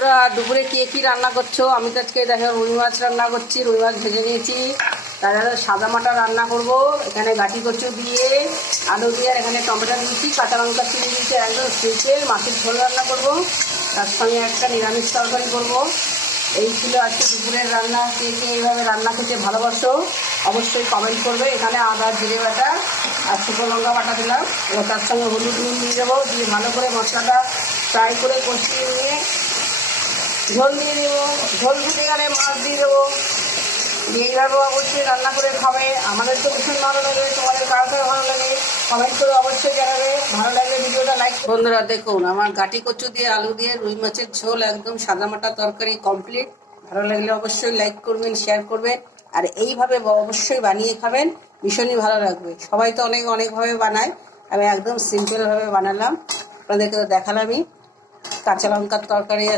তোরা দুপুরে কে কি রান্না করছো? আমি তো আজকে দেখো রুই মাছ রান্না করছি, রুই মাছ ভেজে নিয়েছি। তারপরে সাদা মাটা রান্না করব, এখানে গাঠি কচু দিয়ে আলু দিয়ে, আর এখানে টমেটো দিয়েছি, কাঁচা লঙ্কা চিনি দিয়েছি, একদম সিম্পল মাছের ঝোল রান্না করব। তার সঙ্গে একটা নিরামিষ তরকারি করব। এই ছিল আজকে দুপুরের রান্না। কে কে এইভাবে রান্না খেতে ভালোবাসো অবশ্যই কমেন্ট করবে। এখানে আদা জিরে বাটা আর শুকনো লঙ্কা বাটা দিলাম, এবং তার সঙ্গে হলুদ নুন দিয়ে দেবো, দিয়ে ভালো করে মশলাটা ফ্রাই করে কষিয়ে নিয়ে ঝোল দিয়ে দেবো। ঝোল ফুটে গেলে মাছ দিয়ে দেবো। এইভাবে অবশ্যই রান্না করে খাবে। আমাদের তো ভীষণ ভালো লাগে, তোমাদের কার কার ভালো লাগে কমেন্ট করে অবশ্যই জানাবে। ভালো লাগলে ভিডিওটা লাইক। বন্ধুরা দেখুন, আমার গাঠি কচু দিয়ে আলু দিয়ে রুই মাছের ঝোল একদম সাদামাটা তরকারি কমপ্লিট। ভালো লাগলে অবশ্যই লাইক করবেন, শেয়ার করবেন, আর এইভাবে অবশ্যই বানিয়ে খাবেন, ভীষণই ভালো লাগবে। সবাই তো অনেকভাবে বানায়, আমি একদম সিম্পলভাবে বানালাম, আপনাদেরকে তো দেখালামই। কাঁচা লঙ্কার তরকারি